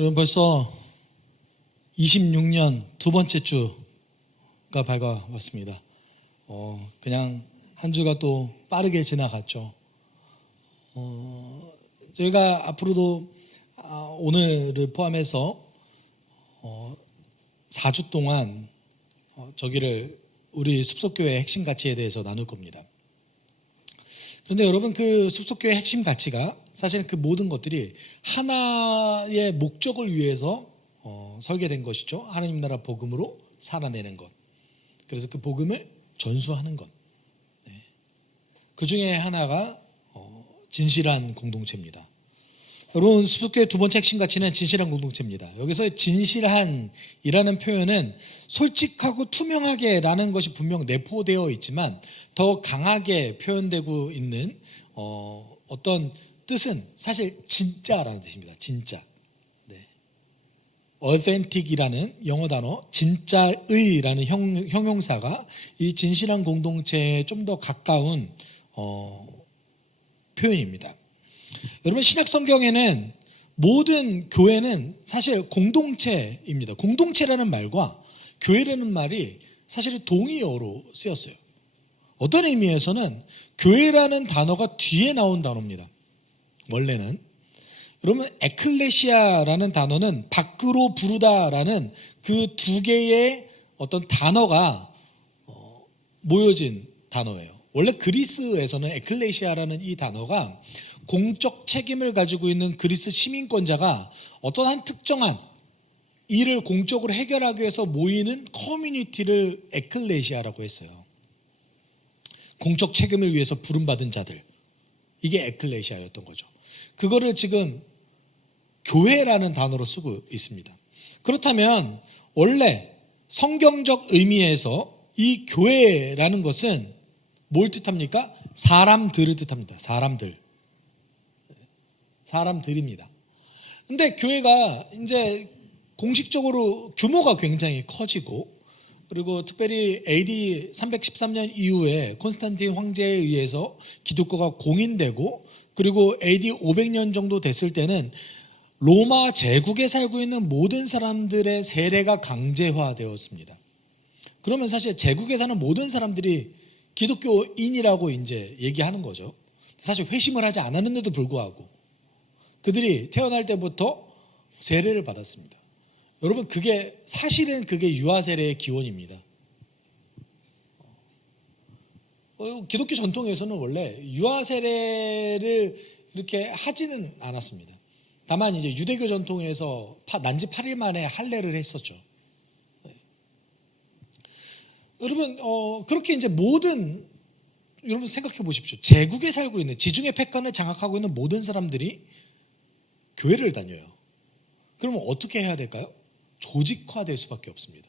여러분 벌써 26년 두 번째 주가 밝아왔습니다. 그냥 한 주가 또 빠르게 지나갔죠. 저희가 앞으로도 오늘을 포함해서 4주 동안 저기를 우리 숲속교회의 핵심 가치에 대해서 나눌 겁니다. 그런데 여러분, 그 숲속교회의 핵심 가치가 사실 그 모든 것들이 하나의 목적을 위해서 설계된 것이죠. 하나님 나라 복음으로 살아내는 것. 그래서 그 복음을 전수하는 것. 그 중에 하나가 진실한 공동체입니다. 여러분, 숲속교회 두 번째 핵심 가치는 진실한 공동체입니다. 여기서 진실한이라는 표현은 솔직하고 투명하게라는 것이 분명 내포되어 있지만 더 강하게 표현되고 있는 어떤 뜻은 사실 진짜라는 뜻입니다. 진짜. authentic이라는 영어 단어, 진짜의라는 형용사가 이 진실한 공동체에 좀 더 가까운 표현입니다. 여러분, 신약 성경에는 모든 교회는 사실 공동체입니다. 공동체라는 말과 교회라는 말이 사실 동의어로 쓰였어요. 어떤 의미에서는 교회라는 단어가 뒤에 나온 단어입니다. 원래는. 여러분, 에클레시아라는 단어는 밖으로 부르다라는 그 두 개의 어떤 단어가 모여진 단어예요. 원래 그리스에서는 에클레시아라는 이 단어가 공적 책임을 가지고 있는 그리스 시민권자가 어떤 한 특정한 일을 공적으로 해결하기 위해서 모이는 커뮤니티를 에클레시아라고 했어요. 공적 책임을 위해서 부름받은 자들. 이게 에클레시아였던 거죠. 그거를 지금 교회라는 단어로 쓰고 있습니다. 그렇다면 원래 성경적 의미에서 이 교회라는 것은 뭘 뜻합니까? 사람들을 뜻합니다. 사람들입니다. 근데 교회가 이제 공식적으로 규모가 굉장히 커지고, 그리고 특별히 AD 313년 이후에 콘스탄틴 황제에 의해서 기독교가 공인되고, 그리고 AD 500년 정도 됐을 때는 로마 제국에 살고 있는 모든 사람들의 세례가 강제화되었습니다. 그러면 사실 제국에 사는 모든 사람들이 기독교인이라고 이제 얘기하는 거죠. 사실 회심을 하지 않았는데도 불구하고 그들이 태어날 때부터 세례를 받았습니다. 여러분, 사실은 그게 유아 세례의 기원입니다. 기독교 전통에서는 원래 유아 세례를 이렇게 하지는 않았습니다. 다만 이제 유대교 전통에서 난지 8일 만에 할례를 했었죠. 여러분, 그렇게 이제 여러분 생각해 보십시오. 제국에 살고 있는, 지중해 패권을 장악하고 있는 모든 사람들이 교회를 다녀요. 그러면 어떻게 해야 될까요? 조직화될 수밖에 없습니다.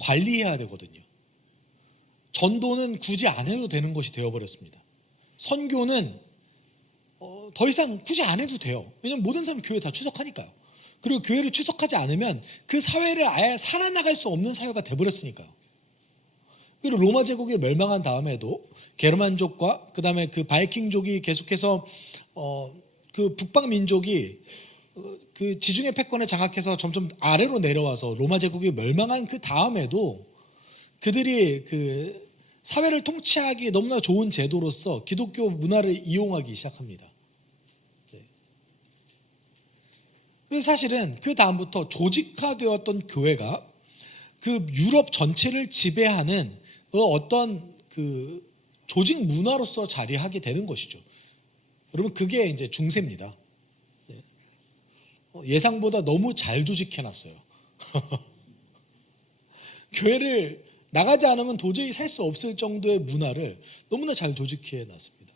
관리해야 되거든요. 전도는 굳이 안 해도 되는 것이 되어버렸습니다. 선교는 더 이상 굳이 안 해도 돼요. 왜냐하면 모든 사람 교회 다 추석하니까요. 그리고 교회를 추석하지 않으면 그 사회를 아예 살아나갈 수 없는 사회가 돼버렸으니까요. 그리고 로마 제국이 멸망한 다음에도 게르만족과 그 다음에 그 바이킹족이 계속해서 그 북방 민족이 그 지중해 패권을 장악해서 점점 아래로 내려와서 로마 제국이 멸망한 그 다음에도 그들이 그 사회를 통치하기 너무나 좋은 제도로서 기독교 문화를 이용하기 시작합니다. 사실은 그 다음부터 조직화되었던 교회가 그 유럽 전체를 지배하는 어떤 그 조직 문화로서 자리하게 되는 것이죠. 여러분, 그게 이제 중세입니다. 예상보다 너무 잘 조직해놨어요. 교회를 나가지 않으면 도저히 살 수 없을 정도의 문화를 너무나 잘 조직해놨습니다.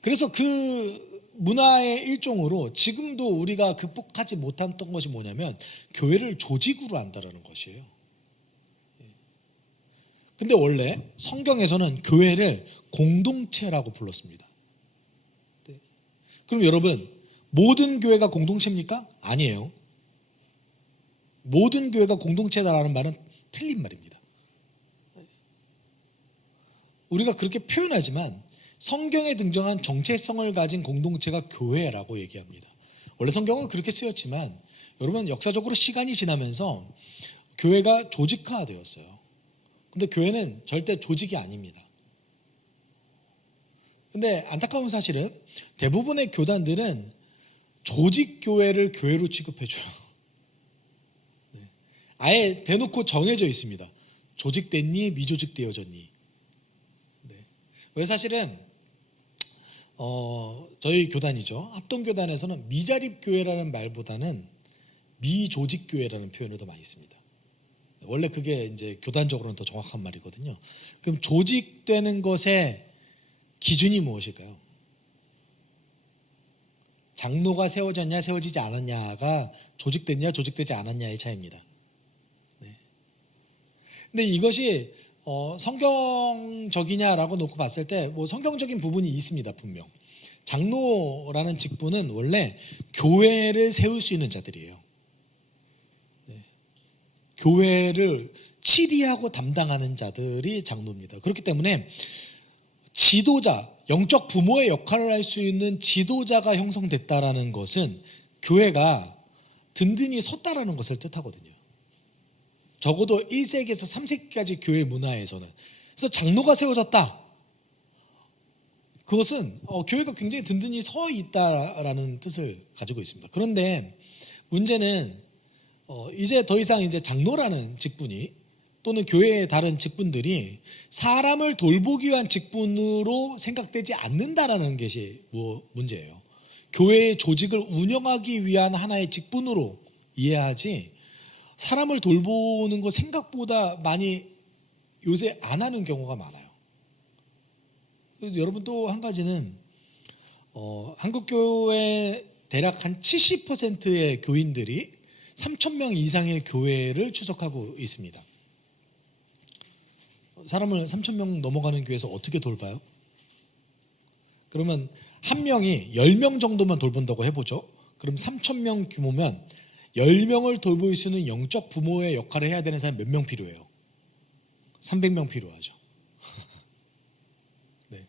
그래서 그 문화의 일종으로 지금도 우리가 극복하지 못했던 것이 뭐냐면 교회를 조직으로 한다는 것이에요. 근데 원래 성경에서는 교회를 공동체라고 불렀습니다. 그럼 여러분, 모든 교회가 공동체입니까? 아니에요. 모든 교회가 공동체다라는 말은 틀린 말입니다. 우리가 그렇게 표현하지만 성경에 등장한 정체성을 가진 공동체가 교회라고 얘기합니다. 원래 성경은 그렇게 쓰였지만 여러분 역사적으로 시간이 지나면서 교회가 조직화되었어요. 근데 교회는 절대 조직이 아닙니다. 근데 안타까운 사실은 대부분의 교단들은 조직 교회를 교회로 취급해줘요. 아예 대놓고 정해져 있습니다. 조직됐니 미조직되어졌니. 왜 사실은 저희 교단이죠. 합동교단에서는 미자립교회라는 말보다는 미조직교회라는 표현을 더 많이 씁니다. 원래 그게 이제 교단적으로는 더 정확한 말이거든요. 그럼 조직되는 것의 기준이 무엇일까요? 장로가 세워졌냐 세워지지 않았냐가 조직됐냐 조직되지 않았냐의 차이입니다. 근데 이것이 성경적이냐라고 놓고 봤을 때 뭐 성경적인 부분이 있습니다. 분명. 장로라는 직분은 원래 교회를 세울 수 있는 자들이에요. 교회를 치리하고 담당하는 자들이 장로입니다. 그렇기 때문에 지도자, 영적 부모의 역할을 할 수 있는 지도자가 형성됐다라는 것은 교회가 든든히 섰다라는 것을 뜻하거든요. 적어도 1세기에서 3세기까지 교회 문화에서는. 그래서 장로가 세워졌다. 그것은 교회가 굉장히 든든히 서 있다라는 뜻을 가지고 있습니다. 그런데 문제는 이제 더 이상 이제 장로라는 직분이 또는 교회의 다른 직분들이 사람을 돌보기 위한 직분으로 생각되지 않는다라는 것이 문제예요. 교회의 조직을 운영하기 위한 하나의 직분으로 이해하지 사람을 돌보는 거 생각보다 많이 요새 안 하는 경우가 많아요. 여러분 또 한 가지는 한국교회 대략 한 70%의 교인들이 3,000명 이상의 교회를 추석하고 있습니다. 사람을 3,000명 넘어가는 교회에서 어떻게 돌봐요? 그러면 한 명이 10명 정도만 돌본다고 해보죠. 그럼 3,000명 규모면 10명을 돌볼 수 있는 영적 부모의 역할을 해야 되는 사람이 몇 명 필요해요? 300명 필요하죠. 네.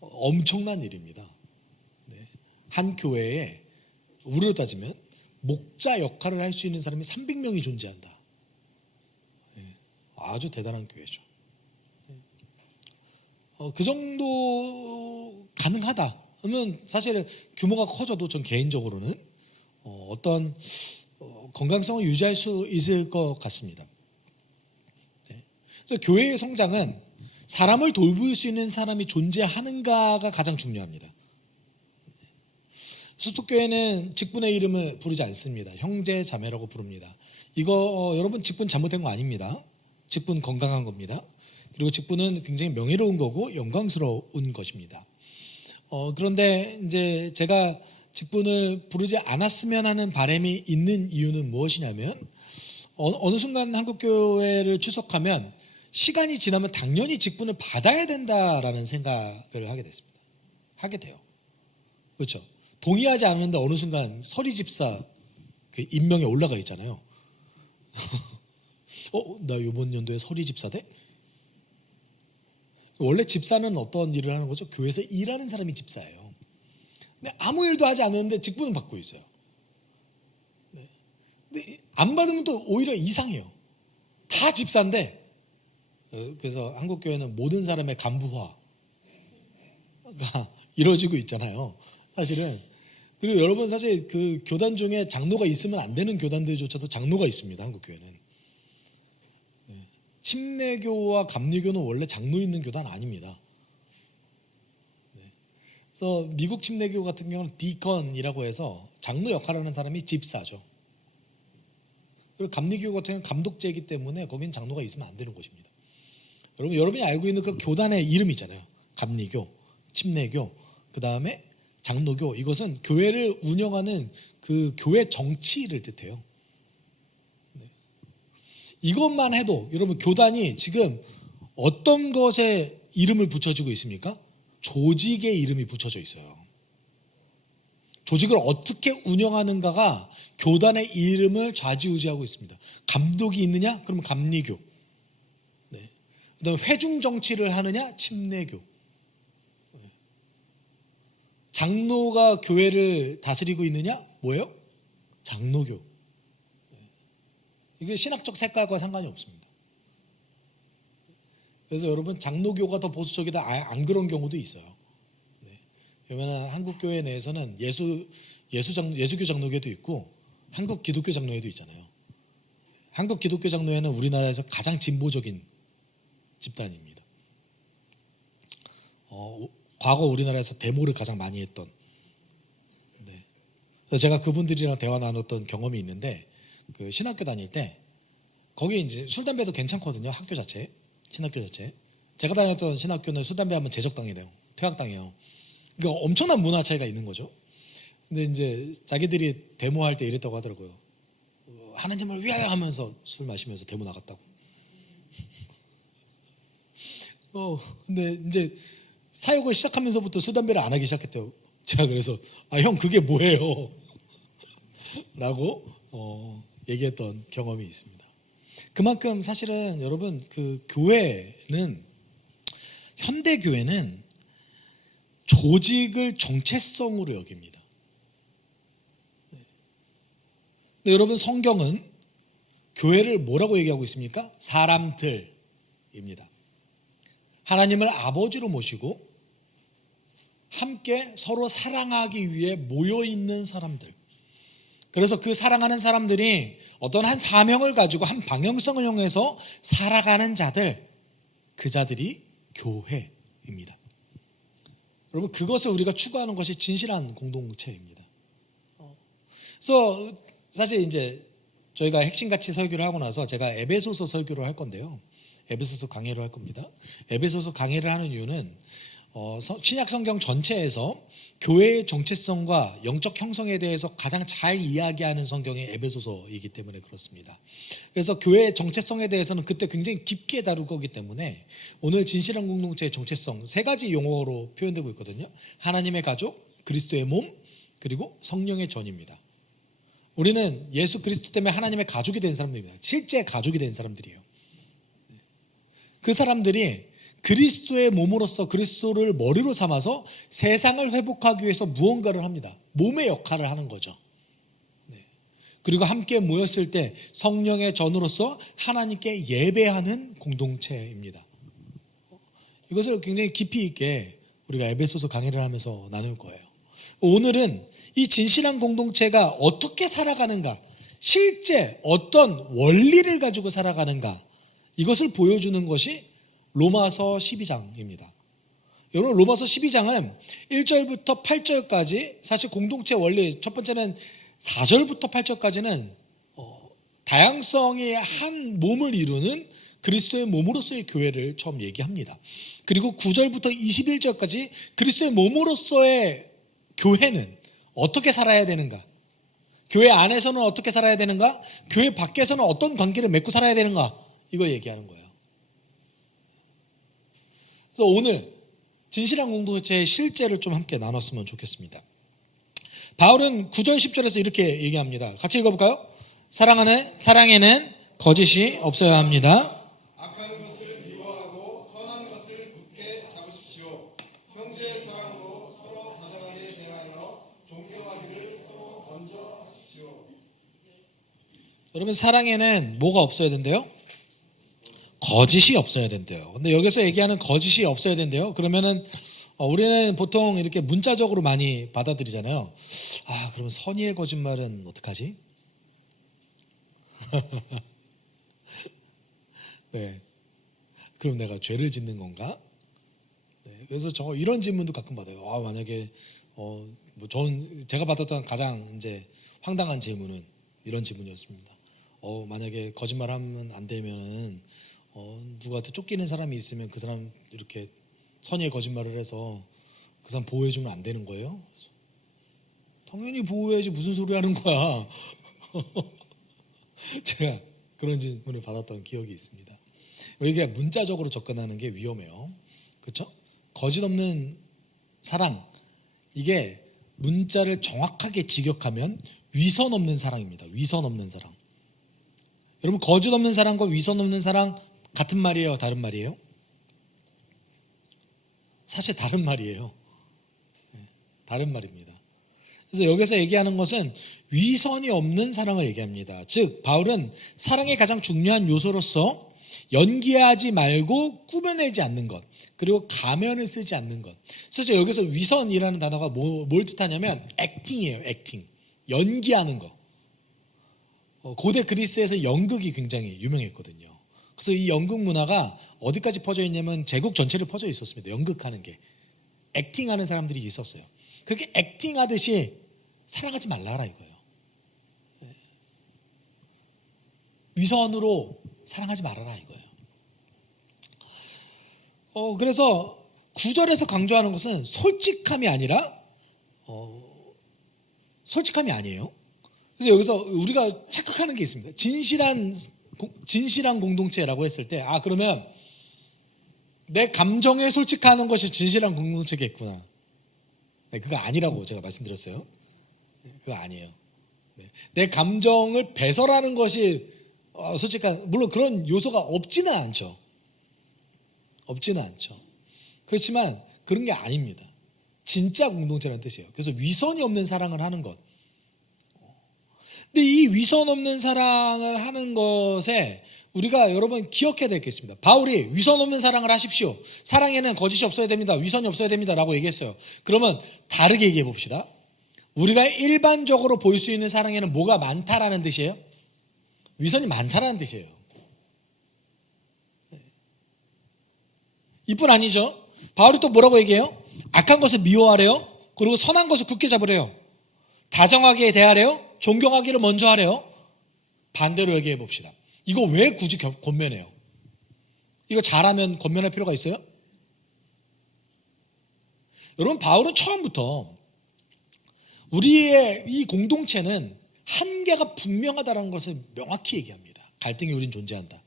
엄청난 일입니다. 네. 한 교회에 우리로 따지면 목자 역할을 할 수 있는 사람이 300명이 존재한다. 네. 아주 대단한 교회죠. 네. 그 정도 가능하다. 그러면 사실 규모가 커져도 전 개인적으로는 어떤 건강성을 유지할 수 있을 것 같습니다. 네. 그래서 교회의 성장은 사람을 돌볼 수 있는 사람이 존재하는가가 가장 중요합니다. 수석교회는 직분의 이름을 부르지 않습니다. 형제, 자매라고 부릅니다. 이거 여러분 직분 잘못된 거 아닙니다. 직분 건강한 겁니다. 그리고 직분은 굉장히 명예로운 거고 영광스러운 것입니다. 그런데 이제 제가 직분을 부르지 않았으면 하는 바람이 있는 이유는 무엇이냐면 어느 순간 한국교회를 출석하면 시간이 지나면 당연히 직분을 받아야 된다라는 생각을 하게 됐습니다. 하게 돼요. 그렇죠? 동의하지 않는데 어느 순간 서리집사 그 임명에 올라가 있잖아요. 나 이번 연도에 서리집사대? 원래 집사는 어떤 일을 하는 거죠? 교회에서 일하는 사람이 집사예요. 근데 아무 일도 하지 않는데 직분은 받고 있어요. 네. 근데 안 받으면 또 오히려 이상해요. 다 집사인데. 그래서 한국교회는 모든 사람의 간부화가 이루어지고 있잖아요. 사실은. 그리고 여러분 사실 그 교단 중에 장로가 있으면 안 되는 교단들조차도 장로가 있습니다. 한국교회는. 네. 침례교와 감리교는 원래 장로 있는 교단 아닙니다. 네. 그래서 미국 침례교 같은 경우는 디컨이라고 해서 장로 역할을 하는 사람이 집사죠. 그리고 감리교 같은 경우는 감독제이기 때문에 거기는 장로가 있으면 안 되는 곳입니다. 여러분이 알고 있는 그 교단의 이름이 있잖아요. 감리교, 침례교, 그 다음에 장로교. 이것은 교회를 운영하는 그 교회 정치를 뜻해요. 네. 이것만 해도 여러분 교단이 지금 어떤 것에 이름을 붙여주고 있습니까? 조직의 이름이 붙여져 있어요. 조직을 어떻게 운영하는가가 교단의 이름을 좌지우지하고 있습니다. 감독이 있느냐? 그러면 감리교. 네. 그다음에 회중 정치를 하느냐? 침례교. 네. 장로가 교회를 다스리고 있느냐? 뭐예요? 장로교. 이게 신학적 색깔과 상관이 없습니다. 그래서 여러분 장로교가 더 보수적이다 안 그런 경우도 있어요. 왜냐하면 한국 교회 내에서는 예수교 장로교도 있고 한국 기독교 장로회도 있잖아요. 한국 기독교 장로회는 우리나라에서 가장 진보적인 집단입니다. 과거 우리나라에서 데모를 가장 많이 했던. 네. 그래서 제가 그분들이랑 대화 나눴던 경험이 있는데 그 신학교 다닐 때 거기 이제 술 담배도 괜찮거든요. 학교 자체, 신학교 자체. 제가 다녔던 신학교는 술 담배 하면 제적당해요, 퇴학당해요. 그러니까 엄청난 문화 차이가 있는 거죠. 근데 이제 자기들이 데모할 때 이랬다고 하더라고요. 하나님을 위하여 하면서 술 마시면서 데모 나갔다고. 근데 이제 사역을 시작하면서부터 술 담배를 안 하기 시작했대요. 제가 그래서 형 그게 뭐예요? 라고 얘기했던 경험이 있습니다. 그만큼 사실은 여러분 그 교회는 현대 교회는 조직을 정체성으로 여깁니다. 근데 여러분 성경은 교회를 뭐라고 얘기하고 있습니까? 사람들입니다. 하나님을 아버지로 모시고 함께 서로 사랑하기 위해 모여있는 사람들. 그래서 그 사랑하는 사람들이 어떤 한 사명을 가지고 한 방향성을 향해서 살아가는 자들, 그 자들이 교회입니다. 여러분 그것을 우리가 추구하는 것이 진실한 공동체입니다. 그래서 사실 이제 저희가 핵심가치 설교를 하고 나서 제가 에베소서 설교를 할 건데요. 에베소서 강의를 할 겁니다. 에베소서 강의를 하는 이유는 신약 성경 전체에서 교회의 정체성과 영적 형성에 대해서 가장 잘 이야기하는 성경이 에베소서이기 때문에 그렇습니다. 그래서 교회의 정체성에 대해서는 그때 굉장히 깊게 다룰 거기 때문에 오늘 진실한 공동체의 정체성 3가지 용어로 표현되고 있거든요. 하나님의 가족, 그리스도의 몸, 그리고 성령의 전입니다. 우리는 예수 그리스도 때문에 하나님의 가족이 된 사람들입니다. 실제 가족이 된 사람들이에요. 그 사람들이 그리스도의 몸으로서 그리스도를 머리로 삼아서 세상을 회복하기 위해서 무언가를 합니다. 몸의 역할을 하는 거죠. 그리고 함께 모였을 때 성령의 전으로서 하나님께 예배하는 공동체입니다. 이것을 굉장히 깊이 있게 우리가 에베소서 강의를 하면서 나눌 거예요. 오늘은 이 진실한 공동체가 어떻게 살아가는가, 실제 어떤 원리를 가지고 살아가는가, 이것을 보여주는 것이 로마서 12장입니다. 여러분 로마서 12장은 1절부터 8절까지 사실 공동체 원리, 첫 번째는 4절부터 8절까지는 다양성의 한 몸을 이루는 그리스도의 몸으로서의 교회를 처음 얘기합니다. 그리고 9절부터 21절까지 그리스도의 몸으로서의 교회는 어떻게 살아야 되는가, 교회 안에서는 어떻게 살아야 되는가, 교회 밖에서는 어떤 관계를 맺고 살아야 되는가, 이거 얘기하는 거예요. 그래서 오늘 진실한 공동체의 실제를 좀 함께 나눴으면 좋겠습니다. 바울은 9절 10절에서 이렇게 얘기합니다. 같이 읽어볼까요? 사랑에는 거짓이 없어야 합니다. 악한 것을 미워하고 선한 것을 굳게 잡으십시오. 형제의 사랑으로 서로 다정하게 대하여 존경하기를 서로 먼저 하십시오. 여러분 사랑에는 뭐가 없어야 된대요? 거짓이 없어야 된대요. 근데 여기서 얘기하는 거짓이 없어야 된대요. 그러면은 우리는 보통 이렇게 문자적으로 많이 받아들이잖아요. 그러면 선의의 거짓말은 어떡하지? 네. 그럼 내가 죄를 짓는 건가? 네. 그래서 이런 질문도 가끔 받아요. 만약에 제가 받았던 가장 이제 황당한 질문은 이런 질문이었습니다. 만약에 거짓말하면 안 되면은 누구한테 쫓기는 사람이 있으면 그 사람 이렇게 선의의 거짓말을 해서 그 사람 보호해주면 안 되는 거예요? 당연히 보호해야지, 무슨 소리 하는 거야. 제가 그런 질문을 받았던 기억이 있습니다. 이게 문자적으로 접근하는 게 위험해요. 그렇죠? 거짓 없는 사랑, 이게 문자를 정확하게 직역하면 위선 없는 사랑입니다. 위선 없는 사랑. 여러분 거짓 없는 사랑과 위선 없는 사랑 같은 말이에요? 다른 말이에요? 사실 다른 말이에요. 다른 말입니다. 그래서 여기서 얘기하는 것은 위선이 없는 사랑을 얘기합니다. 즉 바울은 사랑의 가장 중요한 요소로서 연기하지 말고 꾸며내지 않는 것, 그리고 가면을 쓰지 않는 것. 사실 여기서 위선이라는 단어가 뭘 뜻하냐면 액팅이에요. 액팅. 연기하는 거. 고대 그리스에서 연극이 굉장히 유명했거든요. 그래서 이 연극 문화가 어디까지 퍼져 있냐면 제국 전체를 퍼져 있었습니다. 연극하는 게. 액팅하는 사람들이 있었어요. 그렇게 액팅하듯이 사랑하지 말라라 이거예요. 위선으로 사랑하지 말아라 이거예요. 그래서 9절에서 강조하는 것은 솔직함이 아니라 솔직함이 아니에요. 그래서 여기서 우리가 착각하는 게 있습니다. 진실한 공동체라고 했을 때 그러면 내 감정에 솔직하는 것이 진실한 공동체겠구나. 네, 그거 아니라고 제가 말씀드렸어요. 그거 아니에요. 네, 내 감정을 배설하는 것이 솔직한, 물론 그런 요소가 없지는 않죠. 그렇지만 그런 게 아닙니다. 진짜 공동체라는 뜻이에요. 그래서 위선이 없는 사랑을 하는 것. 근데 이 위선 없는 사랑을 하는 것에 우리가 여러분 기억해야 되겠습니다. 바울이 위선 없는 사랑을 하십시오. 사랑에는 거짓이 없어야 됩니다. 위선이 없어야 됩니다. 라고 얘기했어요. 그러면 다르게 얘기해 봅시다. 우리가 일반적으로 볼 수 있는 사랑에는 뭐가 많다라는 뜻이에요? 위선이 많다라는 뜻이에요. 이뿐 아니죠. 바울이 또 뭐라고 얘기해요? 악한 것을 미워하래요. 그리고 선한 것을 굳게 잡으래요. 다정하게 대하래요. 존경하기를 먼저 하래요. 반대로 얘기해 봅시다. 이거 왜 굳이 권면해요? 이거 잘하면 권면할 필요가 있어요? 여러분 바울은 처음부터 우리의 이 공동체는 한계가 분명하다는 것을 명확히 얘기합니다. 갈등이 우린 존재한다.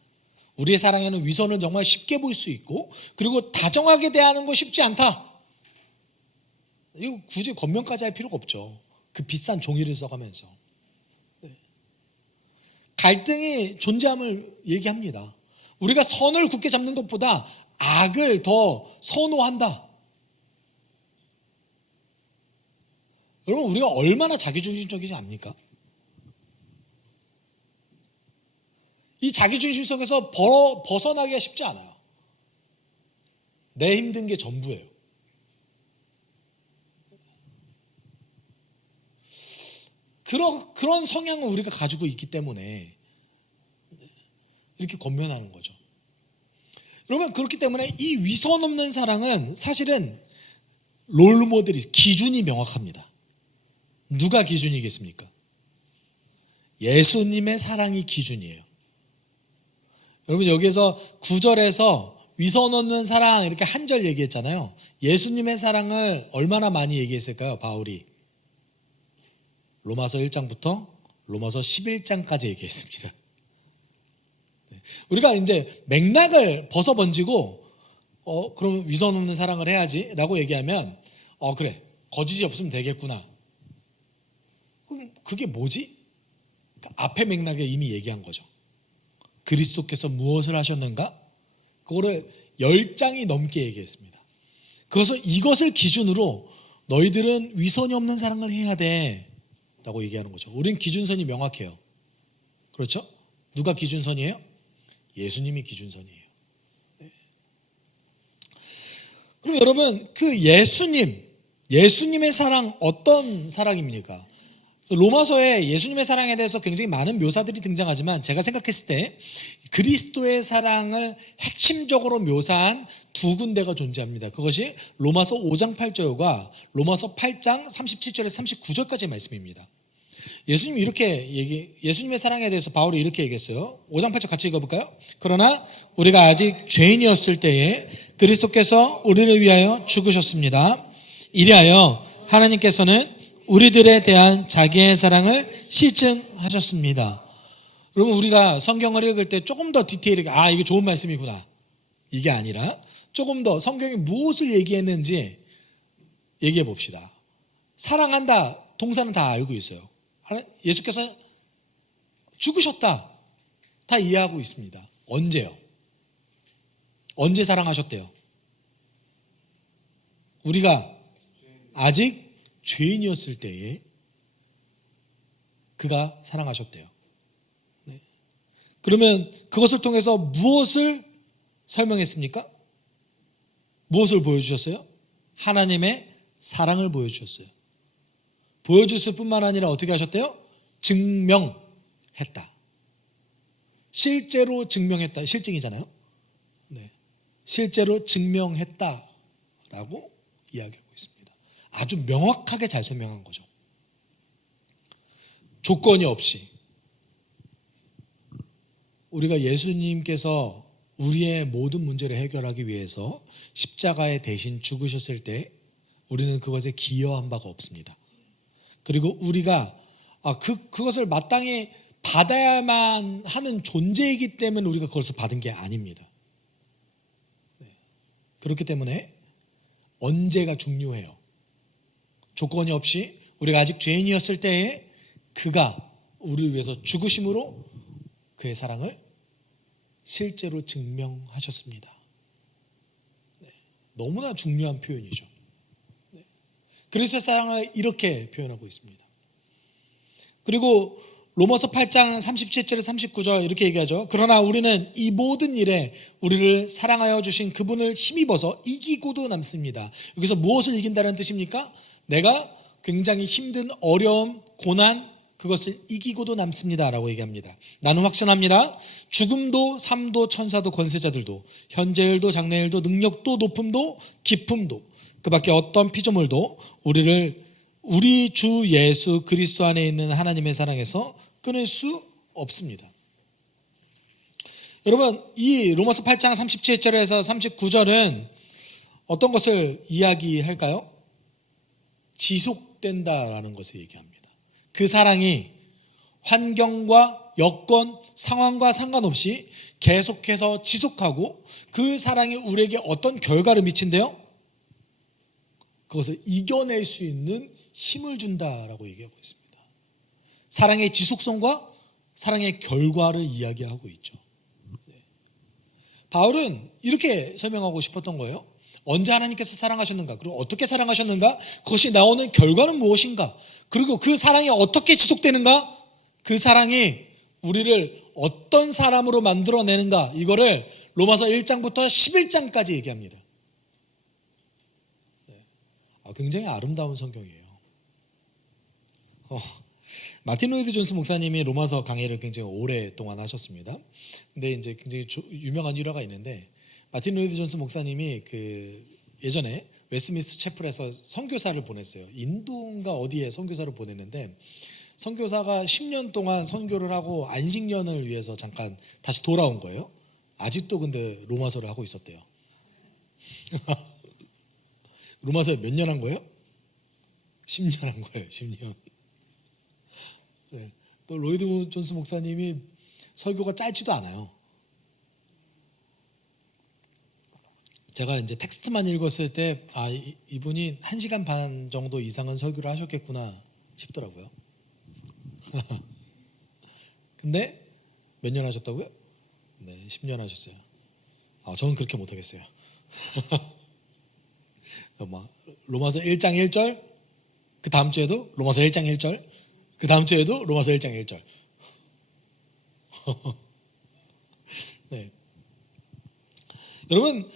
우리의 사랑에는 위선을 정말 쉽게 볼 수 있고 그리고 다정하게 대하는 거 쉽지 않다. 이거 굳이 권면까지 할 필요가 없죠. 그 비싼 종이를 써가면서. 갈등이 존재함을 얘기합니다. 우리가 선을 굳게 잡는 것보다 악을 더 선호한다. 여러분 우리가 얼마나 자기중심적이지 압니까? 이 자기중심성에서 벗어나기가 쉽지 않아요. 내 힘든 게 전부예요. 그런 성향을 우리가 가지고 있기 때문에 이렇게 권면하는 거죠. 여러분 그렇기 때문에 이 위선 없는 사랑은 사실은 롤모델이 기준이 명확합니다. 누가 기준이겠습니까? 예수님의 사랑이 기준이에요. 여러분 여기에서 9절에서 위선 없는 사랑 이렇게 한 절 얘기했잖아요. 예수님의 사랑을 얼마나 많이 얘기했을까요? 바울이 로마서 1장부터 로마서 11장까지 얘기했습니다. 우리가 이제 맥락을 벗어번지고 그럼 위선 없는 사랑을 해야지 라고 얘기하면 그래 거짓이 없으면 되겠구나. 그럼 그게 뭐지? 앞에 맥락에 이미 얘기한 거죠. 그리스도께서 무엇을 하셨는가? 그거를 10장이 넘게 얘기했습니다. 그래서 이것을 기준으로 너희들은 위선이 없는 사랑을 해야 돼 라고 얘기하는 거죠. 우린 기준선이 명확해요. 그렇죠? 누가 기준선이에요? 예수님이 기준선이에요. 네. 그럼 여러분 그 예수님의 사랑 어떤 사랑입니까? 로마서에 예수님의 사랑에 대해서 굉장히 많은 묘사들이 등장하지만 제가 생각했을 때 그리스도의 사랑을 핵심적으로 묘사한 두 군데가 존재합니다. 그것이 로마서 5장 8절과 로마서 8장 37절에서 39절까지의 말씀입니다. 예수님의 사랑에 대해서 바울이 이렇게 얘기했어요. 5장 8절 같이 읽어볼까요? 그러나 우리가 아직 죄인이었을 때에 그리스도께서 우리를 위하여 죽으셨습니다. 이리하여 하나님께서는 우리들에 대한 자기의 사랑을 시증하셨습니다. 여러분 우리가 성경을 읽을 때 조금 더 디테일하게 이게 좋은 말씀이구나 이게 아니라 조금 더 성경이 무엇을 얘기했는지 얘기해 봅시다. 사랑한다 동사는 다 알고 있어요. 예수께서 죽으셨다 다 이해하고 있습니다. 언제요? 언제 사랑하셨대요? 우리가 아직 죄인이었을 때에 그가 사랑하셨대요. 네. 그러면 그것을 통해서 무엇을 설명했습니까? 무엇을 보여주셨어요? 하나님의 사랑을 보여주셨어요. 보여줬을 뿐만 아니라 어떻게 하셨대요? 증명했다. 실제로 증명했다. 실증이잖아요. 네. 실제로 증명했다라고 이야기하고 있습니다. 아주 명확하게 잘 설명한 거죠. 조건이 없이 우리가 예수님께서 우리의 모든 문제를 해결하기 위해서 십자가에 대신 죽으셨을 때 우리는 그것에 기여한 바가 없습니다. 그리고 우리가 그것을 마땅히 받아야만 하는 존재이기 때문에 우리가 그것을 받은 게 아닙니다. 네. 그렇기 때문에 언제가 중요해요. 조건이 없이 우리가 아직 죄인이었을 때에 그가 우리를 위해서 죽으심으로 그의 사랑을 실제로 증명하셨습니다. 네. 너무나 중요한 표현이죠. 네. 그리스도의 사랑을 이렇게 표현하고 있습니다. 그리고 로마서 8장 37절 39절 이렇게 얘기하죠. 그러나 우리는 이 모든 일에 우리를 사랑하여 주신 그분을 힘입어서 이기고도 남습니다. 여기서 무엇을 이긴다는 뜻입니까? 내가 굉장히 힘든 어려움, 고난, 그것을 이기고도 남습니다 라고 얘기합니다. 나는 확신합니다. 죽음도 삶도 천사도 권세자들도 현재일도 장래일도 능력도 높음도 깊음도 그 밖에 어떤 피조물도 우리를 우리 주 예수 그리스도 안에 있는 하나님의 사랑에서 끊을 수 없습니다. 여러분, 이 로마서 8장 37절에서 39절은 어떤 것을 이야기할까요? 지속된다라는 것을 얘기합니다. 그 사랑이 환경과 여건, 상황과 상관없이 계속해서 지속하고 그 사랑이 우리에게 어떤 결과를 미친대요? 그것을 이겨낼 수 있는 힘을 준다라고 얘기하고 있습니다. 사랑의 지속성과 사랑의 결과를 이야기하고 있죠. 바울은 이렇게 설명하고 싶었던 거예요. 언제 하나님께서 사랑하셨는가? 그리고 어떻게 사랑하셨는가? 그것이 나오는 결과는 무엇인가? 그리고 그 사랑이 어떻게 지속되는가? 그 사랑이 우리를 어떤 사람으로 만들어내는가? 이거를 로마서 1장부터 11장까지 얘기합니다. 굉장히 아름다운 성경이에요. 마틴 로이드 존스 목사님이 로마서 강의를 굉장히 오랫동안 하셨습니다. 근데 이제 굉장히 유명한 일화가 있는데 마틴 로이드 존스 목사님이 예전에 웨스트민스터 채플에서 선교사를 보냈어요. 인도인가 어디에 선교사를 보냈는데 선교사가 10년 동안 선교를 하고 안식년을 위해서 잠깐 다시 돌아온 거예요. 아직도 근데 로마서를 하고 있었대요. 로마서에 몇 년 한 거예요? 10년 한 거예요. 10년. 네. 또 로이드 존스 목사님이 설교가 짧지도 않아요. 제가 이제 텍스트만 읽었을 때 이분이 1시간 반 정도 이상은 설교를 하셨겠구나 싶더라고요. 근데 몇 년 하셨다고요? 네, 10년 하셨어요. 저는 그렇게 못하겠어요. 로마서 1장 1절, 그 다음 주에도 로마서 1장 1절, 그 다음 주에도 로마서 1장 1절. 네. 여러분,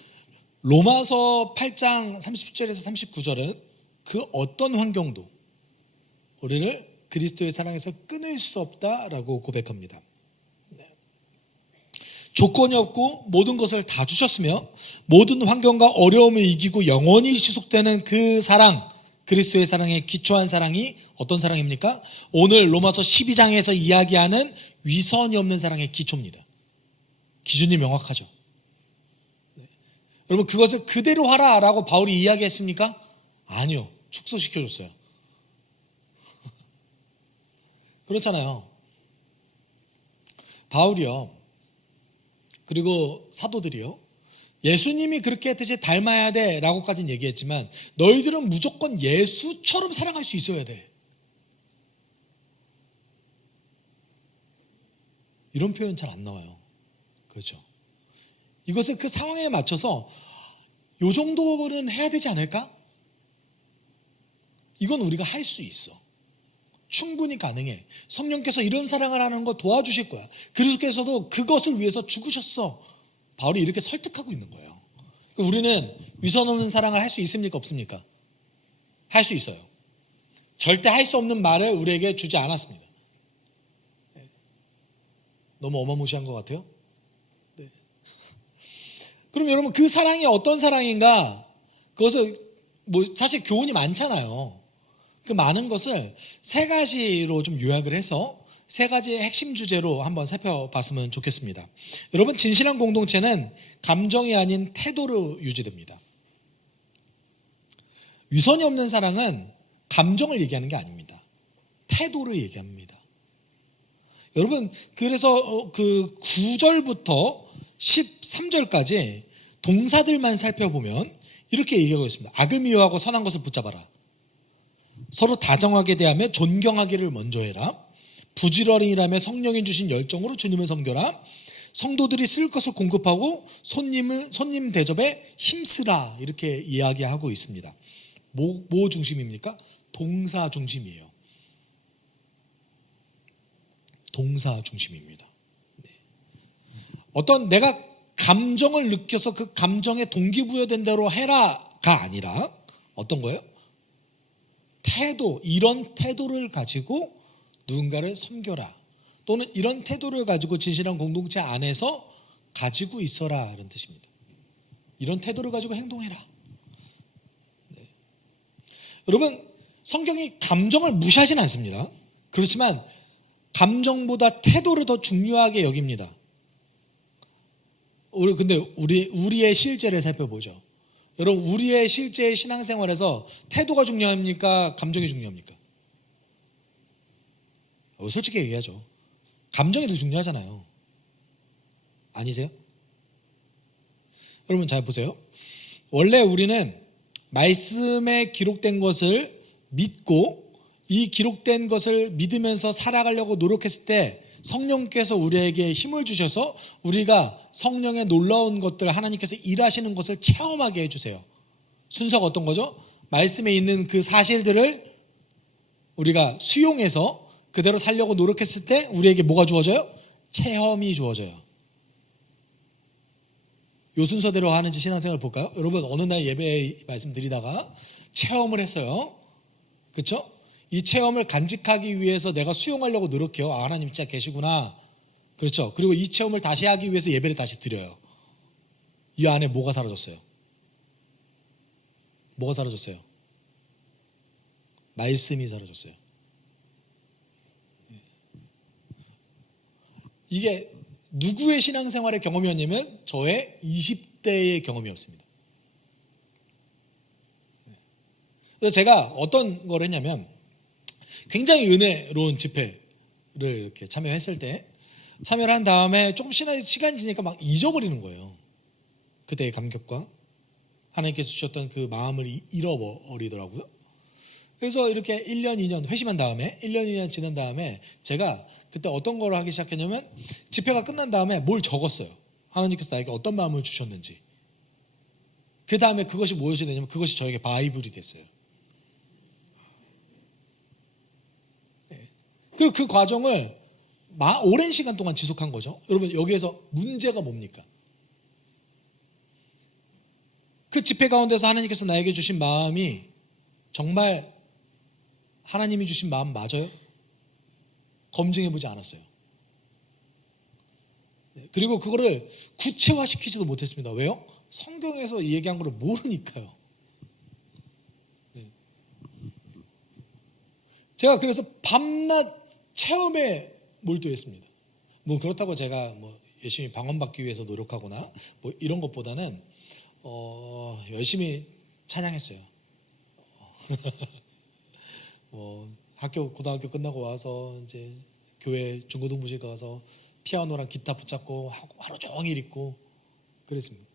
로마서 8장 30절에서 39절은 그 어떤 환경도 우리를 그리스도의 사랑에서 끊을 수 없다라고 고백합니다. 네. 조건이 없고 모든 것을 다 주셨으며 모든 환경과 어려움을 이기고 영원히 지속되는 그 사랑, 그리스도의 사랑에 기초한 사랑이 어떤 사랑입니까? 오늘 로마서 12장에서 이야기하는 위선이 없는 사랑의 기초입니다. 기준이 명확하죠. 네. 여러분, 그것을 그대로 하라라고 바울이 이야기했습니까? 아니요. 축소시켜줬어요. 그렇잖아요. 바울이요. 그리고 사도들이요. 예수님이 그렇게 했듯이 닮아야 돼 라고까지는 얘기했지만 너희들은 무조건 예수처럼 사랑할 수 있어야 돼. 이런 표현 잘 안 나와요. 그렇죠. 이것을 그 상황에 맞춰서 요 정도는 해야 되지 않을까? 이건 우리가 할 수 있어. 충분히 가능해. 성령께서 이런 사랑을 하는 거 도와주실 거야. 그리스도께서도 그것을 위해서 죽으셨어. 바울이 이렇게 설득하고 있는 거예요. 우리는 위선 없는 사랑을 할 수 있습니까? 없습니까? 할 수 있어요. 절대 할 수 없는 말을 우리에게 주지 않았습니다. 너무 어마무시한 것 같아요. 네. 그럼 여러분 그 사랑이 어떤 사랑인가? 그것을 사실 교훈이 많잖아요. 그 많은 것을 세 가지로 좀 요약을 해서 세 가지의 핵심 주제로 한번 살펴봤으면 좋겠습니다. 여러분 진실한 공동체는 감정이 아닌 태도로 유지됩니다. 위선이 없는 사랑은 감정을 얘기하는 게 아닙니다. 태도를 얘기합니다. 여러분 그래서 그 9절부터 13절까지 동사들만 살펴보면 이렇게 얘기하고 있습니다. 악을 미워하고 선한 것을 붙잡아라. 서로 다정하게 대하며 존경하기를 먼저 해라. 부지런히 일하며 성령이 주신 열정으로 주님을 섬겨라. 성도들이 쓸 것을 공급하고 손님 대접에 힘쓰라. 이렇게 이야기하고 있습니다. 뭐 중심입니까? 동사 중심이에요. 동사 중심입니다. 네. 어떤 내가 감정을 느껴서 그 감정에 동기부여된 대로 해라가 아니라 어떤 거예요? 태도, 이런 태도를 가지고 누군가를 섬겨라. 또는 이런 태도를 가지고 진실한 공동체 안에서 가지고 있어라. 이런 뜻입니다. 이런 태도를 가지고 행동해라. 네. 여러분, 성경이 감정을 무시하진 않습니다. 그렇지만 감정보다 태도를 더 중요하게 여깁니다. 근데 우리의 실제를 살펴보죠. 여러분, 우리의 실제 신앙생활에서 태도가 중요합니까? 감정이 중요합니까? 솔직히 얘기하죠. 감정이 더 중요하잖아요. 아니세요? 여러분 잘 보세요. 원래 우리는 말씀에 기록된 것을 믿고 이 기록된 것을 믿으면서 살아가려고 노력했을 때 성령께서 우리에게 힘을 주셔서 우리가 성령의 놀라운 것들, 하나님께서 일하시는 것을 체험하게 해주세요. 순서가 어떤 거죠? 말씀에 있는 그 사실들을 우리가 수용해서 그대로 살려고 노력했을 때 우리에게 뭐가 주어져요? 체험이 주어져요. 요 순서대로 하는지 신앙생활 볼까요? 여러분 어느 날 예배 말씀드리다가 체험을 했어요. 그렇죠? 이 체험을 간직하기 위해서 내가 수용하려고 노력해요. 아, 하나님 진짜 계시구나. 그렇죠? 그리고 이 체험을 다시 하기 위해서 예배를 다시 드려요. 이 안에 뭐가 사라졌어요? 뭐가 사라졌어요? 말씀이 사라졌어요. 이게 누구의 신앙생활의 경험이었냐면 저의 20대의 경험이었습니다. 그래서 제가 어떤 걸 했냐면 굉장히 은혜로운 집회를 이렇게 참여했을 때 참여를 한 다음에 조금 시간이 지니까 막 잊어버리는 거예요. 그때의 감격과 하나님께서 주셨던 그 마음을 잃어버리더라고요. 그래서 이렇게 1년, 2년 회심한 다음에 1년, 2년 지난 다음에 제가 그때 어떤 걸 하기 시작했냐면 집회가 끝난 다음에 뭘 적었어요. 하나님께서 나에게 어떤 마음을 주셨는지. 그 다음에 그것이 무엇이 되냐면 그것이 저에게 바이블이 됐어요. 그리고 그 과정을 오랜 시간 동안 지속한 거죠. 여러분 여기에서 문제가 뭡니까? 그 집회 가운데서 하나님께서 나에게 주신 마음이 정말 하나님이 주신 마음 맞아요? 검증해보지 않았어요. 그리고 그거를 구체화시키지도 못했습니다. 왜요? 성경에서 얘기한 걸 모르니까요. 제가 그래서 밤낮 체험에 몰두했습니다. 뭐 그렇다고 제가 뭐 열심히 방언받기 위해서 노력하거나 뭐 이런 것보다는 열심히 찬양했어요. 고등학교 끝나고 와서 이제 교회 중고등부실 가서 피아노랑 기타 붙잡고 하루 종일 있고 그랬습니다.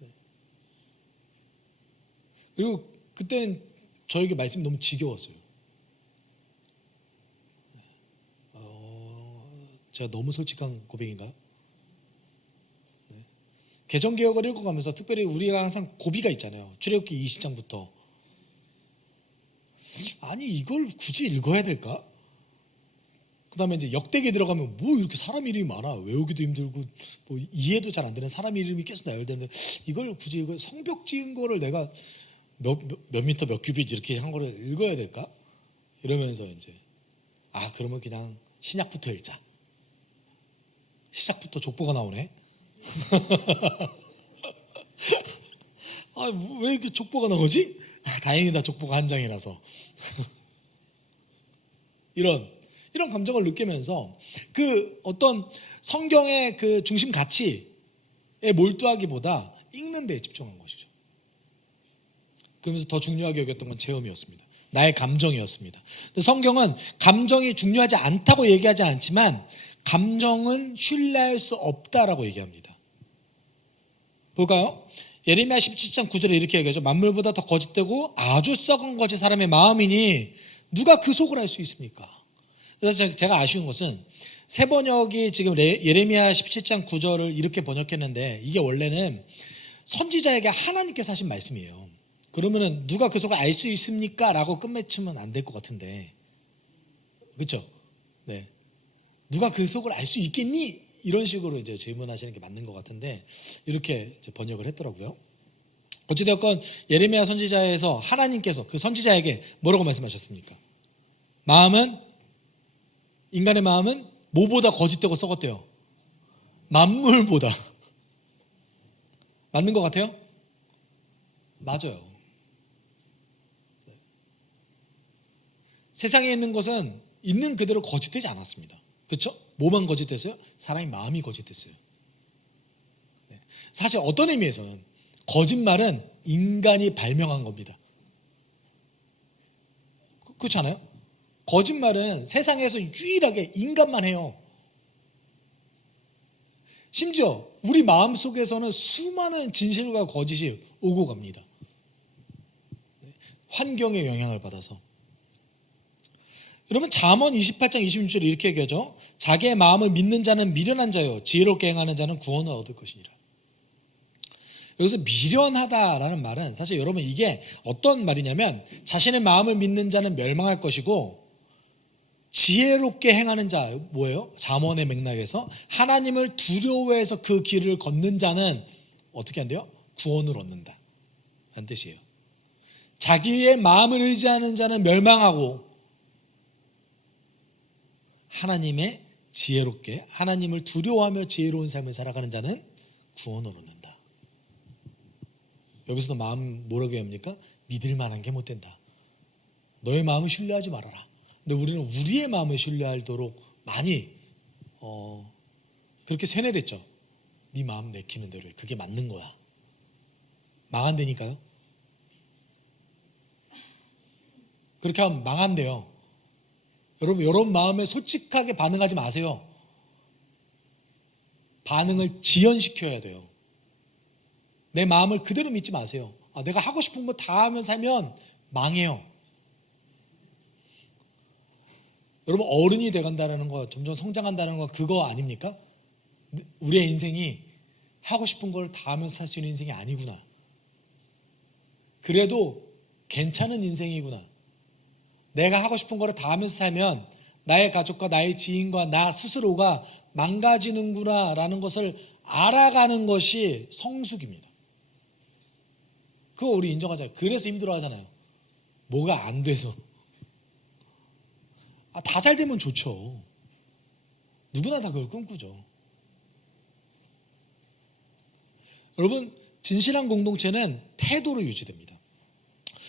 네. 그리고 그때는 저에게 말씀이 너무 지겨웠어요. 제가 너무 솔직한 고백인가요? 네. 개정개혁을 읽어가면서 특별히 우리가 항상 고비가 있잖아요. 출애굽기 20장부터 아니 이걸 굳이 읽어야 될까? 그 다음에 이제 역대기에 들어가면 뭐 이렇게 사람 이름이 많아. 외우기도 힘들고 뭐 이해도 잘 안 되는 사람 이름이 계속 나와야 되는데 이걸 굳이 이거 성벽 지은 거를 내가 몇 미터 몇 큐빗 이렇게 한 거를 읽어야 될까? 이러면서 이제 그러면 그냥 신약부터 읽자. 시작부터 족보가 나오네. 왜 이렇게 족보가 나오지? 다행이다 족보가 한 장이라서. 이런 감정을 느끼면서 그 어떤 성경의 그 중심 가치에 몰두하기보다 읽는 데에 집중한 것이죠. 그러면서 더 중요하게 여겼던 건 체험이었습니다. 나의 감정이었습니다. 근데 성경은 감정이 중요하지 않다고 얘기하지 않지만 감정은 신뢰할 수 없다라고 얘기합니다. 볼까요? 예레미야 17장 9절에 이렇게 얘기하죠. 만물보다 더 거짓되고 아주 썩은 것이 사람의 마음이니 누가 그 속을 알 수 있습니까? 그래서 제가 아쉬운 것은 새 번역이 지금 예레미야 17장 9절을 이렇게 번역했는데 이게 원래는 선지자에게 하나님께서 하신 말씀이에요. 그러면은 누가 그 속을 알 수 있습니까? 라고 끝맺히면 안 될 것 같은데, 그렇죠? 네. 누가 그 속을 알 수 있겠니? 이런 식으로 이제 질문하시는 게 맞는 것 같은데 이렇게 이제 번역을 했더라고요. 어찌되었건 예레미야 선지자에서 하나님께서 그 선지자에게 뭐라고 말씀하셨습니까? 인간의 마음은 뭐보다 거짓되고 썩었대요? 만물보다. 맞는 것 같아요? 맞아요. 세상에 있는 것은 있는 그대로 거짓되지 않았습니다. 그렇죠? 뭐만 거짓됐어요? 사람의 마음이 거짓됐어요. 사실 어떤 의미에서는 거짓말은 인간이 발명한 겁니다. 그렇지 않아요? 거짓말은 세상에서 유일하게 인간만 해요. 심지어 우리 마음속에서는 수많은 진실과 거짓이 오고 갑니다. 환경의 영향을 받아서. 여러분 잠언 28장 26절에 이렇게 얘기하죠. 자기의 마음을 믿는 자는 미련한 자요 지혜롭게 행하는 자는 구원을 얻을 것이니라. 여기서 미련하다라는 말은 사실 여러분 이게 어떤 말이냐면 자신의 마음을 믿는 자는 멸망할 것이고 지혜롭게 행하는 자 뭐예요? 잠언의 맥락에서 하나님을 두려워해서 그 길을 걷는 자는 어떻게 한대요? 구원을 얻는다 라는 뜻이에요. 자기의 마음을 의지하는 자는 멸망하고 하나님의 지혜롭게 하나님을 두려워하며 지혜로운 삶을 살아가는 자는 구원을 얻는다. 여기서도 마음 뭐라고 합니까? 믿을 만한 게 못 된다. 너의 마음을 신뢰하지 말아라. 근데 우리는 우리의 마음을 신뢰하도록 많이 그렇게 세뇌됐죠. 네 마음 내키는 대로 해. 그게 맞는 거야. 망한다니까요. 그렇게 하면 망한대요. 여러분 이런 마음에 솔직하게 반응하지 마세요. 반응을 지연시켜야 돼요. 내 마음을 그대로 믿지 마세요. 내가 하고 싶은 거 다 하면 살면 망해요. 여러분 어른이 돼간다는 거 점점 성장한다는 거 그거 아닙니까? 우리의 인생이 하고 싶은 걸 다 하면서 살 수 있는 인생이 아니구나. 그래도 괜찮은 인생이구나. 내가 하고 싶은 거를 다 하면서 살면 나의 가족과 나의 지인과 나 스스로가 망가지는구나 라는 것을 알아가는 것이 성숙입니다. 그거 우리 인정하잖아요. 그래서 힘들어하잖아요. 뭐가 안 돼서. 다 잘 되면 좋죠. 누구나 다 그걸 꿈꾸죠. 여러분 진실한 공동체는 태도로 유지됩니다.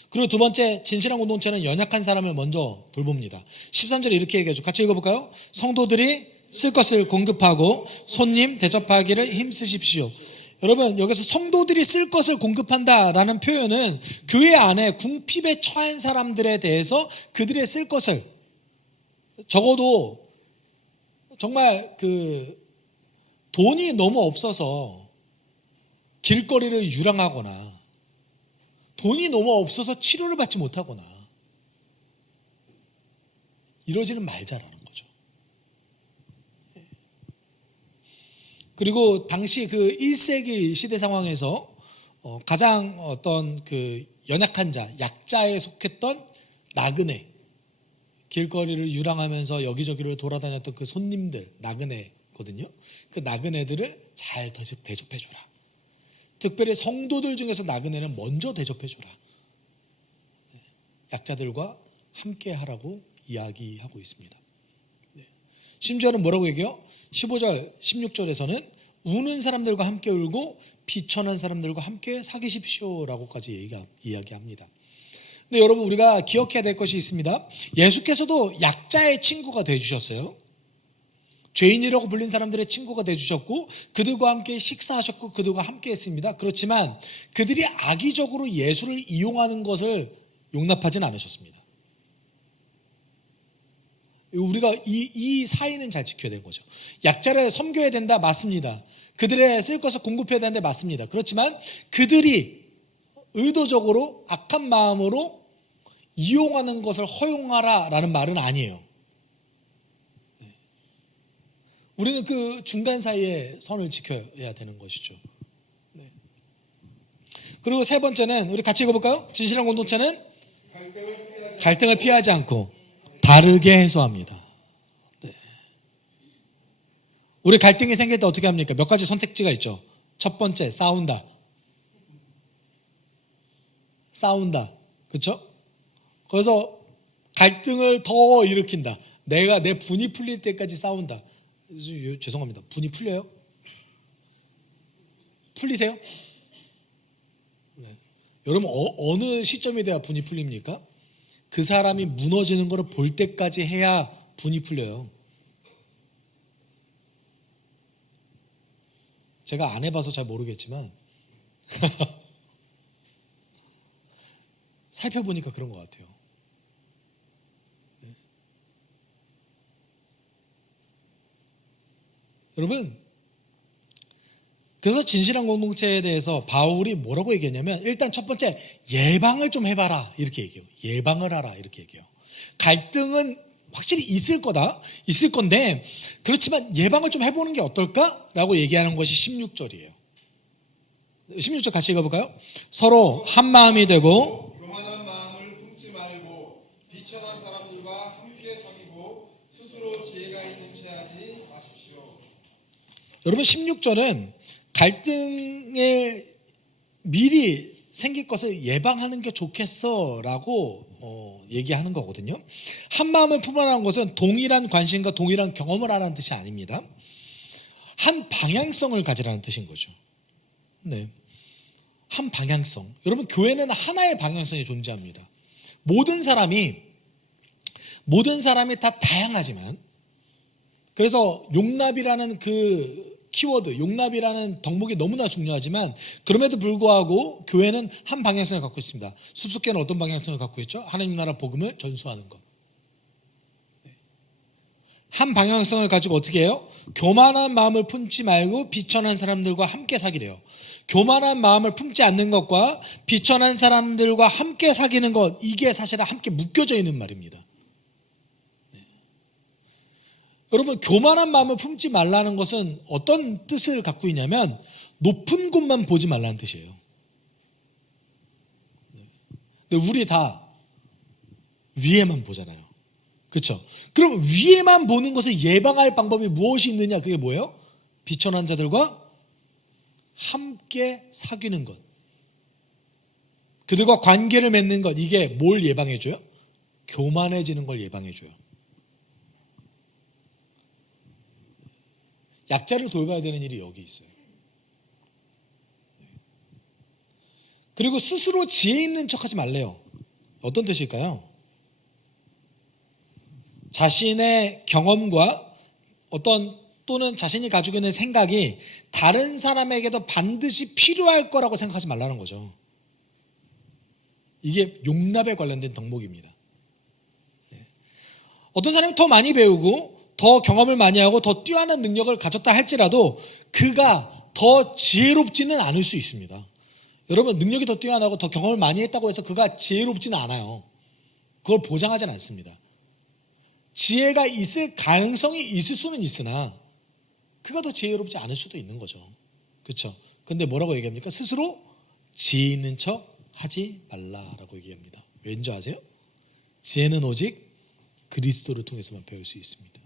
그리고 두 번째 진실한 공동체는 연약한 사람을 먼저 돌봅니다. 13절에 이렇게 얘기하죠. 같이 읽어볼까요? 성도들이 쓸 것을 공급하고 손님 대접하기를 힘쓰십시오. 여러분 여기서 성도들이 쓸 것을 공급한다라는 표현은 교회 안에 궁핍에 처한 사람들에 대해서 그들의 쓸 것을 적어도 정말 돈이 너무 없어서 길거리를 유랑하거나 돈이 너무 없어서 치료를 받지 못하거나 이러지는 말자라는 거죠. 그리고 당시 그 1세기 시대 상황에서 가장 어떤 그 연약한 자, 약자에 속했던 나그네, 길거리를 유랑하면서 여기저기를 돌아다녔던 그 손님들, 나그네거든요. 그 나그네들을 잘 대접해줘라. 특별히 성도들 중에서 나그네는 먼저 대접해줘라. 약자들과 함께 하라고 이야기하고 있습니다. 심지어는 뭐라고 얘기해요? 15절, 16절에서는 우는 사람들과 함께 울고 비천한 사람들과 함께 사귀십시오라고까지 이야기합니다. 근데 여러분, 우리가 기억해야 될 것이 있습니다. 예수께서도 약자의 친구가 되어주셨어요. 죄인이라고 불린 사람들의 친구가 되어주셨고 그들과 함께 식사하셨고 그들과 함께 했습니다. 그렇지만 그들이 악의적으로 예수를 이용하는 것을 용납하진 않으셨습니다. 우리가 이 사이는 잘 지켜야 되는 거죠. 약자를 섬겨야 된다, 맞습니다. 그들의 쓸 것을 공급해야 되는데 맞습니다. 그렇지만 그들이 의도적으로 악한 마음으로 이용하는 것을 허용하라라는 말은 아니에요. 우리는 그 중간 사이에 선을 지켜야 되는 것이죠. 그리고 세 번째는 우리 같이 읽어볼까요? 진실한 공동체는 갈등을 피하지 않고 다르게 해소합니다. 네. 우리 갈등이 생길 때 어떻게 합니까? 몇 가지 선택지가 있죠. 첫 번째, 싸운다. 그렇죠? 그래서 갈등을 더 일으킨다. 내 분이 풀릴 때까지 싸운다. 죄송합니다. 분이 풀려요? 풀리세요? 네. 여러분, 어느 시점에 돼야 분이 풀립니까? 그 사람이 무너지는 것을 볼 때까지 해야 분이 풀려요. 제가 안 해봐서 잘 모르겠지만 살펴보니까 그런 것 같아요. 네. 여러분, 그래서 진실한 공동체에 대해서 바울이 뭐라고 얘기했냐면, 일단 첫 번째, 예방을 좀 해봐라 이렇게 얘기해요. 예방을 하라 이렇게 얘기해요. 갈등은 확실히 있을 건데 그렇지만 예방을 좀 해보는 게 어떨까라고 얘기하는 것이 16절이에요. 16절 같이 읽어볼까요? 서로 한 마음이 되고 교만한 마음을 품지 말고 비천한 사람들과 함께 사귀고 스스로 지혜가 있는 채 하지 마십시오. 여러분, 16절은 갈등에 미리 생길 것을 예방하는 게 좋겠어라고 얘기하는 거거든요. 한 마음을 품으라는 것은 동일한 관심과 동일한 경험을 하라는 뜻이 아닙니다. 한 방향성을 가지라는 뜻인 거죠. 네, 한 방향성. 여러분, 교회는 하나의 방향성이 존재합니다. 모든 사람이 다 다양하지만, 그래서 용납이라는 그 키워드, 용납이라는 덕목이 너무나 중요하지만, 그럼에도 불구하고 교회는 한 방향성을 갖고 있습니다. 숲속교회는 어떤 방향성을 갖고 있죠? 하나님 나라 복음을 전수하는 것. 한 방향성을 가지고 어떻게 해요? 교만한 마음을 품지 말고 비천한 사람들과 함께 사귀래요. 교만한 마음을 품지 않는 것과 비천한 사람들과 함께 사귀는 것, 이게 사실은 함께 묶여져 있는 말입니다. 여러분, 교만한 마음을 품지 말라는 것은 어떤 뜻을 갖고 있냐면 높은 곳만 보지 말라는 뜻이에요. 근데 우리 다 위에만 보잖아요. 그렇죠? 그럼 위에만 보는 것을 예방할 방법이 무엇이 있느냐? 그게 뭐예요? 비천한 자들과 함께 사귀는 것, 그들과 관계를 맺는 것, 이게 뭘 예방해줘요? 교만해지는 걸 예방해줘요. 약자를 돌봐야 되는 일이 여기 있어요. 그리고 스스로 지혜 있는 척하지 말래요. 어떤 뜻일까요? 자신의 경험과 또는 자신이 가지고 있는 생각이 다른 사람에게도 반드시 필요할 거라고 생각하지 말라는 거죠. 이게 용납에 관련된 덕목입니다. 어떤 사람이 더 많이 배우고 더 경험을 많이 하고 더 뛰어난 능력을 가졌다 할지라도 그가 더 지혜롭지는 않을 수 있습니다. 여러분, 능력이 더 뛰어나고 더 경험을 많이 했다고 해서 그가 지혜롭지는 않아요. 그걸 보장하진 않습니다. 지혜가 있을 가능성이 있을 수는 있으나 그가 더 지혜롭지 않을 수도 있는 거죠. 그렇죠? 근데 뭐라고 얘기합니까? 스스로 지혜 있는 척 하지 말라라고 얘기합니다. 왠지 아세요? 지혜는 오직 그리스도를 통해서만 배울 수 있습니다.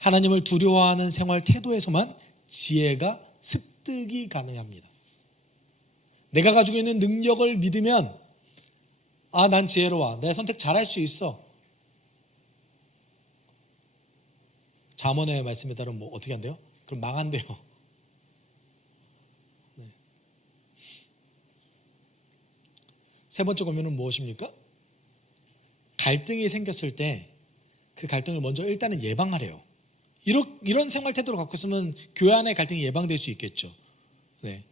하나님을 두려워하는 생활 태도에서만 지혜가 습득이 가능합니다. 내가 가지고 있는 능력을 믿으면 난 지혜로워. 내 선택 잘할 수 있어. 잠언의 말씀에 따르면 어떻게 한대요? 그럼 망한대요. 네. 세 번째 고민은 무엇입니까? 갈등이 생겼을 때 그 갈등을 먼저 일단은 예방하래요. 이런 생활 태도를 갖고 있으면 교회 안의 갈등이 예방될 수 있겠죠. 네.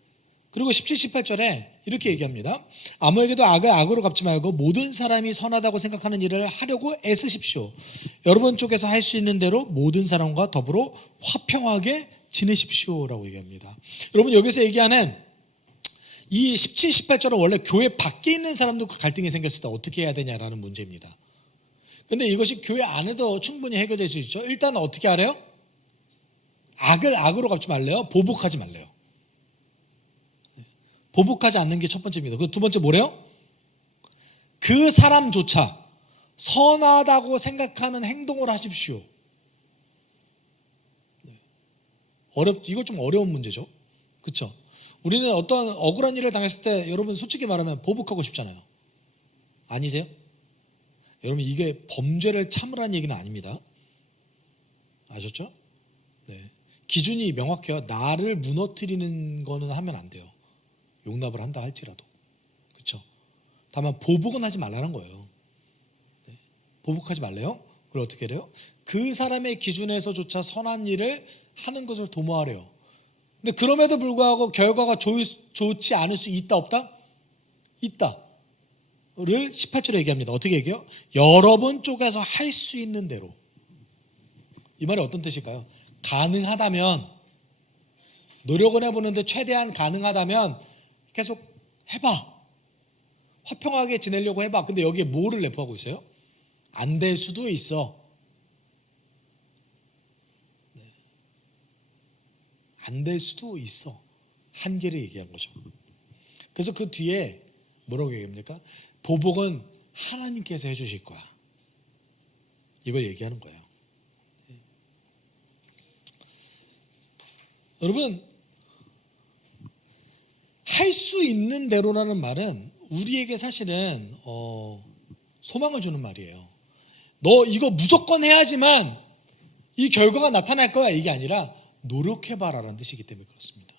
그리고 17, 18절에 이렇게 얘기합니다. 아무에게도 악을 악으로 갚지 말고 모든 사람이 선하다고 생각하는 일을 하려고 애쓰십시오. 여러분 쪽에서 할 수 있는 대로 모든 사람과 더불어 화평하게 지내십시오라고 얘기합니다. 여러분 여기서 얘기하는 이 17, 18절은 원래 교회 밖에 있는 사람도 갈등이 생겼을 때 어떻게 해야 되냐라는 문제입니다. 근데 이것이 교회 안에도 충분히 해결될 수 있죠. 일단 어떻게 하래요? 악을 악으로 갚지 말래요. 보복하지 말래요. 보복하지 않는 게 첫 번째입니다. 그 두 번째 뭐래요? 그 사람조차 선하다고 생각하는 행동을 하십시오. 이거 좀 어려운 문제죠. 그렇죠? 우리는 어떤 억울한 일을 당했을 때 여러분 솔직히 말하면 보복하고 싶잖아요. 아니세요? 여러분 이게 범죄를 참으라는 얘기는 아닙니다. 아셨죠? 네. 기준이 명확해요. 나를 무너뜨리는 거는 하면 안 돼요. 용납을 한다 할지라도. 그렇죠? 다만 보복은 하지 말라는 거예요. 네. 보복하지 말래요. 그걸 어떻게 해요? 그 사람의 기준에서조차 선한 일을 하는 것을 도모하래요. 근데 그럼에도 불구하고 결과가 좋지 않을 수 있다 없다? 있다. 를 18절에 얘기합니다. 어떻게 얘기해요? 여러분 쪽에서 할 수 있는 대로. 이 말이 어떤 뜻일까요? 가능하다면 노력을 해보는데 최대한 가능하다면 계속 해봐. 화평하게 지내려고 해봐. 근데 여기에 뭐를 내포하고 있어요? 안 될 수도 있어. 네. 안 될 수도 있어. 한계를 얘기한 거죠. 그래서 그 뒤에 뭐라고 얘기합니까? 보복은 하나님께서 해주실 거야. 이걸 얘기하는 거예요. 네. 여러분 할 수 있는 대로라는 말은 우리에게 사실은 소망을 주는 말이에요. 너 이거 무조건 해야지만 이 결과가 나타날 거야 이게 아니라 노력해봐라라는 뜻이기 때문에 그렇습니다.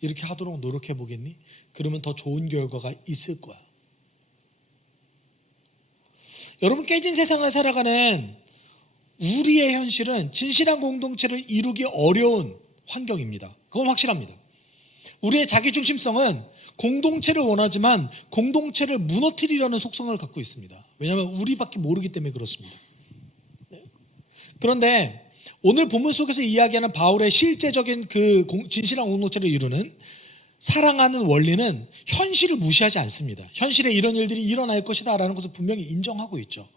이렇게 하도록 노력해보겠니? 그러면 더 좋은 결과가 있을 거야. 여러분 깨진 세상을 살아가는 우리의 현실은 진실한 공동체를 이루기 어려운 환경입니다. 그건 확실합니다. 우리의 자기중심성은 공동체를 원하지만 공동체를 무너뜨리려는 속성을 갖고 있습니다. 왜냐하면 우리밖에 모르기 때문에 그렇습니다. 그런데 오늘 본문 속에서 이야기하는 바울의 실제적인 그 진실한 공동체를 이루는 사랑하는 원리는 현실을 무시하지 않습니다. 현실에 이런 일들이 일어날 것이다 라는 것을 분명히 인정하고 있죠.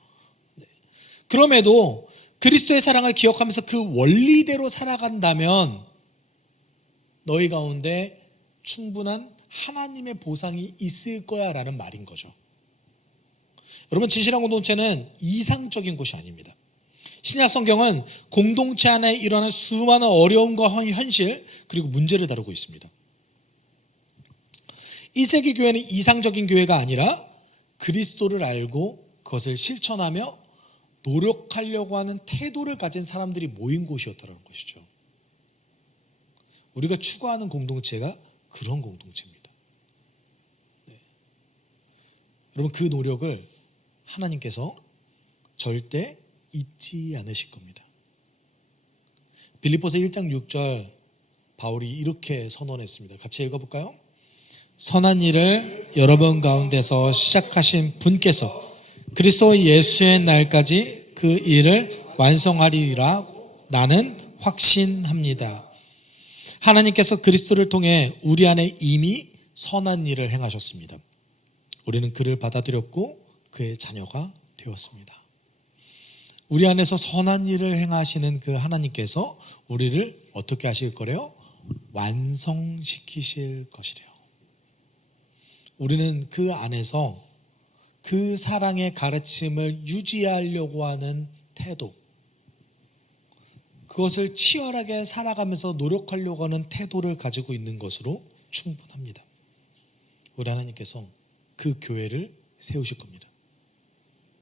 그럼에도 그리스도의 사랑을 기억하면서 그 원리대로 살아간다면 너희 가운데 충분한 하나님의 보상이 있을 거야 라는 말인 거죠. 여러분 진실한 공동체는 이상적인 것이 아닙니다. 신약 성경은 공동체 안에 일어나는 수많은 어려움과 현실 그리고 문제를 다루고 있습니다. 1세기 교회는 이상적인 교회가 아니라 그리스도를 알고 그것을 실천하며 노력하려고 하는 태도를 가진 사람들이 모인 곳이었다는 것이죠. 우리가 추구하는 공동체가 그런 공동체입니다. 네. 여러분 그 노력을 하나님께서 절대 잊지 않으실 겁니다. 빌립보서 1장 6절 바울이 이렇게 선언했습니다. 같이 읽어볼까요? 선한 일을 여러분 가운데서 시작하신 분께서 그리스도 예수의 날까지 그 일을 완성하리라 나는 확신합니다. 하나님께서 그리스도를 통해 우리 안에 이미 선한 일을 행하셨습니다. 우리는 그를 받아들였고 그의 자녀가 되었습니다. 우리 안에서 선한 일을 행하시는 그 하나님께서 우리를 어떻게 하실 거래요? 완성시키실 것이래요. 우리는 그 안에서 그 사랑의 가르침을 유지하려고 하는 태도, 그것을 치열하게 살아가면서 노력하려고 하는 태도를 가지고 있는 것으로 충분합니다. 우리 하나님께서 그 교회를 세우실 겁니다.